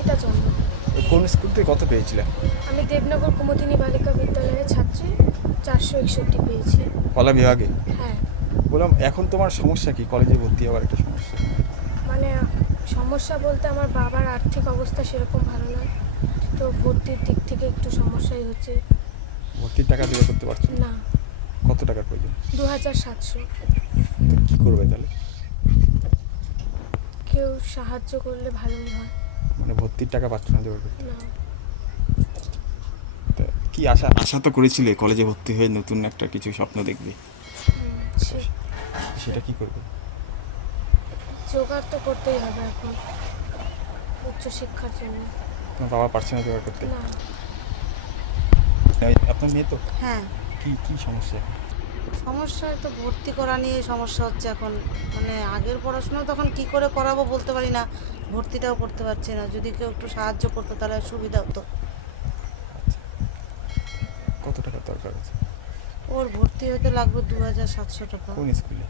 অর্পিতা চন্দ্র। কোন স্কুল থেকে কত পেয়েছিলেন আমি দেবনগর কুমুদিনী বালিকা বিদ্যালয়ের ছাত্রী চারশো একষট্টি পেয়েছি। কলা বিভাগে? হ্যাঁ। বললাম এখন তোমার সমস্যা কি? কলেজে ভর্তি হওয়ার একটা সমস্যা। মানে সমস্যা বলতে আমার বাবার আর্থিক অবস্থা সেরকম ভালো নয়। তো ভর্তির দিক থেকে একটু সমস্যাই হচ্ছে। ভর্তির টাকা জোগাড় করতে পারছ? না? না কত টাকার প্রয়োজন? দু হাজার সাতশো কী করবে তাহলে? কেউ সাহায্য করলে ভালোই হয়। মানে ভর্তির টাকা পাচ্ছ না জোগাড় করতে না। তা কি আশা? আশা তো করেছিলে কলেজে ভর্তি হয়ে নতুন একটা কিছু স্বপ্ন দেখবে। সেটা কি করবে? জোগাড় তো করতেই হবে এখন উচ্চশিক্ষার জন্য। তোমার বাবা পারছে না জোগাড় করতে? আপনার মেয়ে তো? হ্যাঁ। কি কি সমস্যা সমস্যা তো ভর্তি করা নিয়ে সমস্যা হচ্ছে এখন। মানে আগের পড়াশোনা তখন কি করে করাবো বলতে পারি না ভর্তিটাও করতে পারছি না। যদি কেউ একটু সাহায্য করতো তাহলে সুবিধা হতো। কত টাকা দরকার আছে? ওর ভর্তি হতে লাগবে দু হাজার সাতশো টাকা। কোন স্কুলে?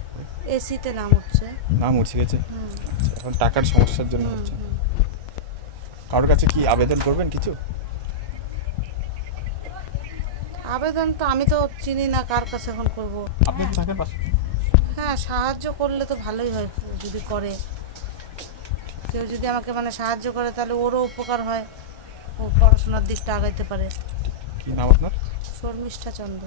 এসিতে নাম হচ্ছে নাম উঠে গেছে? আচ্ছা, এখন টাকার সমস্যার জন্য হচ্ছে। কারোর কাছে কি আবেদন করবেন কিছু? আবেদন তো আমি তো চিনি না কার কাছে এখন করব। আপনি থাকেন পাশে? হ্যাঁ সাহায্য করলে তো ভালোই হয় যদি করে। কেউ যদি আমাকে মানে সাহায্য করে তাহলে ওরও উপকার হয়। ও পড়াশোনার দিকটা আগাইতে পারে। কি নাম আপনার? শর্মিষ্ঠা চন্দ্র।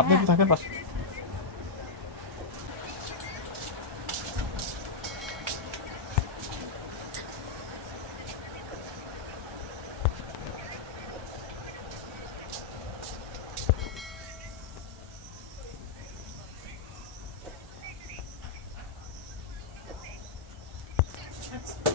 আপনি একটু থাকেন পাশে Thanks.